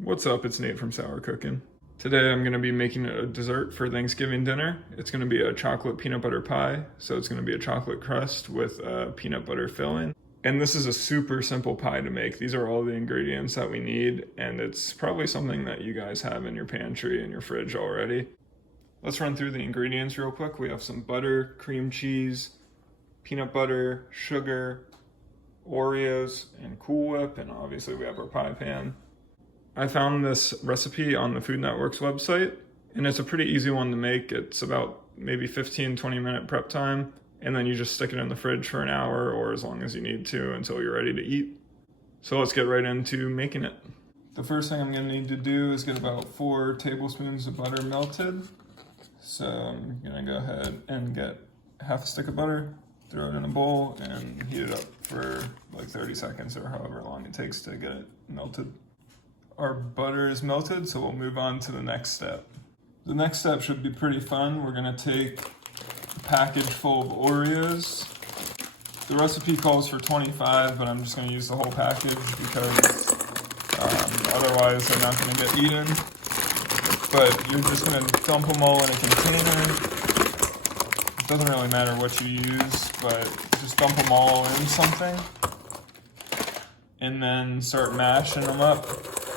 What's up? It's Nate from Sour Cooking. Today I'm going to be making a dessert for Thanksgiving dinner. It's going to be a chocolate peanut butter pie. So it's going to be a chocolate crust with a peanut butter filling. And this is a super simple pie to make. These are all the ingredients that we need, and it's probably something that you guys have in your pantry and your fridge already. Let's run through the ingredients real quick. We have some butter, cream cheese, peanut butter, sugar, Oreos, and Cool Whip, and obviously we have our pie pan. I found this recipe on the Food Network's website, and it's a pretty easy one to make. It's about maybe 15-20 minute prep time, and then you just stick it in the fridge for an hour or as long as you need to until you're ready to eat. So let's get right into making it. The first thing I'm going to need to do is get about 4 tablespoons of butter melted. So I'm going to go ahead and get half a stick of butter, throw it in a bowl, and heat it up for like 30 seconds or however long it takes to get it melted. Our butter is melted, so we'll move on to the next step. The next step should be pretty fun. We're gonna take a package full of Oreos. The recipe calls for 25, but I'm just gonna use the whole package because otherwise they're not gonna get eaten. But you're just gonna dump them all in a container. It doesn't really matter what you use, but just dump them all in something. And then start mashing them up.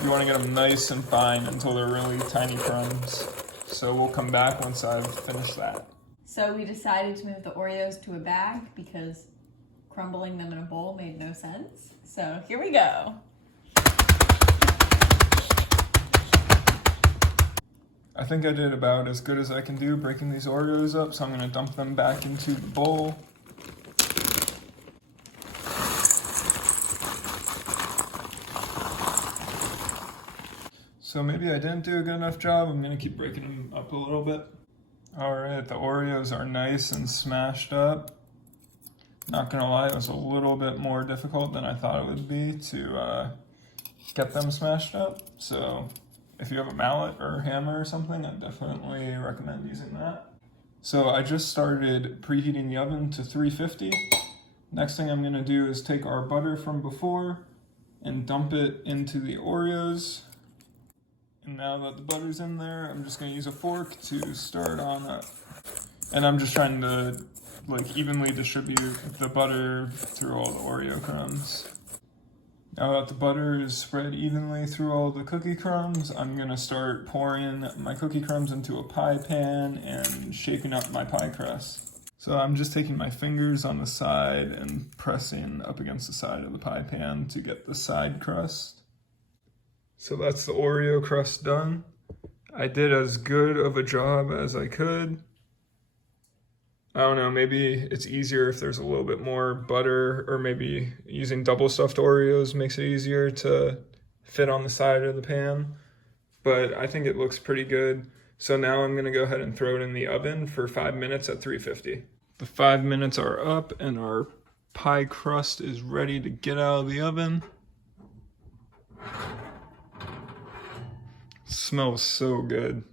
You want to get them nice and fine until they're really tiny crumbs. So we'll come back once I've finished that. So we decided to move the Oreos to a bag because crumbling them in a bowl made no sense. So here we go. I think I did about as good as I can do breaking these Oreos up, so I'm going to dump them back into the bowl. So maybe I didn't do a good enough job. I'm gonna keep breaking them up a little bit. All right, the Oreos are nice and smashed up. Not gonna lie, it was a little bit more difficult than I thought it would be to get them smashed up. So if you have a mallet or a hammer or something, I definitely recommend using that. So I just started preheating the oven to 350. Next thing I'm gonna do is take our butter from before and dump it into the Oreos. And now that the butter's in there, I'm just gonna use a fork to stir it on up. And I'm just trying to evenly distribute the butter through all the Oreo crumbs. Now that the butter is spread evenly through all the cookie crumbs, I'm gonna start pouring my cookie crumbs into a pie pan and shaping up my pie crust. So I'm just taking my fingers on the side and pressing up against the side of the pie pan to get the side crust. So that's the Oreo crust done. I did as good of a job as I could. I don't know, maybe it's easier if there's a little bit more butter, or maybe using double stuffed Oreos makes it easier to fit on the side of the pan. But I think it looks pretty good. So now I'm gonna go ahead and throw it in the oven for 5 minutes at 350. The 5 minutes are up and our pie crust is ready to get out of the oven. Smells so good.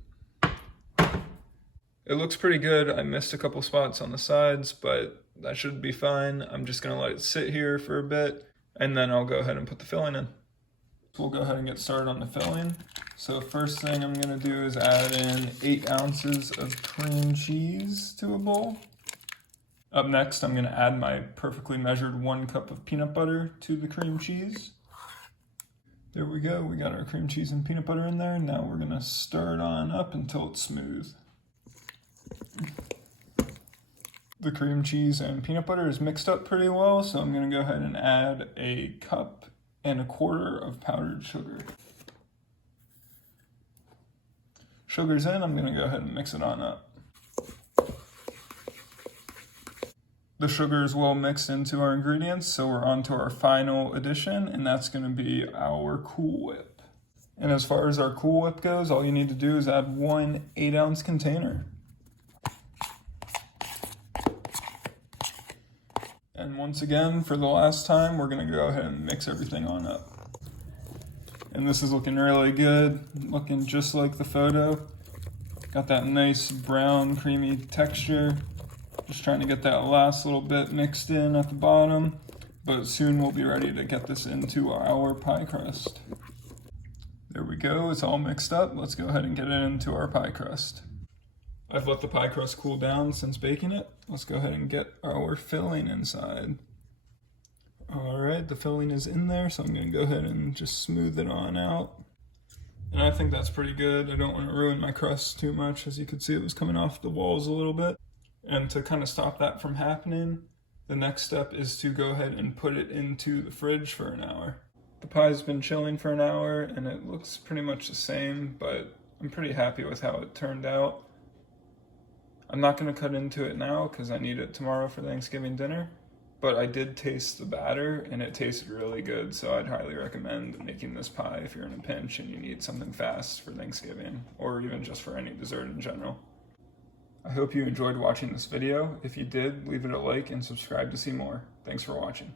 It looks pretty good. I missed a couple spots on the sides, but that should be fine. I'm just gonna let it sit here for a bit, and then I'll go ahead and put the filling in. We'll go ahead and get started on the filling. So first thing I'm gonna do is add in 8 ounces of cream cheese to a bowl. Up next, I'm gonna add my perfectly measured 1 cup of peanut butter to the cream cheese. There we go, we got our cream cheese and peanut butter in there. Now we're gonna stir it on up until it's smooth. The cream cheese and peanut butter is mixed up pretty well, so I'm gonna go ahead and add 1.25 cups of powdered sugar. Sugar's in, I'm gonna go ahead and mix it on up. The sugar is well mixed into our ingredients, so we're on to our final addition, and that's gonna be our Cool Whip. And as far as our Cool Whip goes, all you need to do is add 1 8-ounce container. And once again, for the last time, we're gonna go ahead and mix everything on up. And this is looking really good, looking just like the photo. Got that nice brown, creamy texture. Just trying to get that last little bit mixed in at the bottom, but soon we'll be ready to get this into our pie crust. There we go, it's all mixed up. Let's go ahead and get it into our pie crust. I've let the pie crust cool down since baking it. Let's go ahead and get our filling inside. All right, the filling is in there, so I'm gonna go ahead and just smooth it on out. And I think that's pretty good. I don't want to ruin my crust too much. As you can see, it was coming off the walls a little bit. And to kind of stop that from happening, the next step is to go ahead and put it into the fridge for an hour. The pie's been chilling for an hour and it looks pretty much the same, but I'm pretty happy with how it turned out. I'm not going to cut into it now because I need it tomorrow for Thanksgiving dinner, but I did taste the batter and it tasted really good, so I'd highly recommend making this pie if you're in a pinch and you need something fast for Thanksgiving, or even just for any dessert in general. I hope you enjoyed watching this video. If you did, leave it a like and subscribe to see more. Thanks for watching.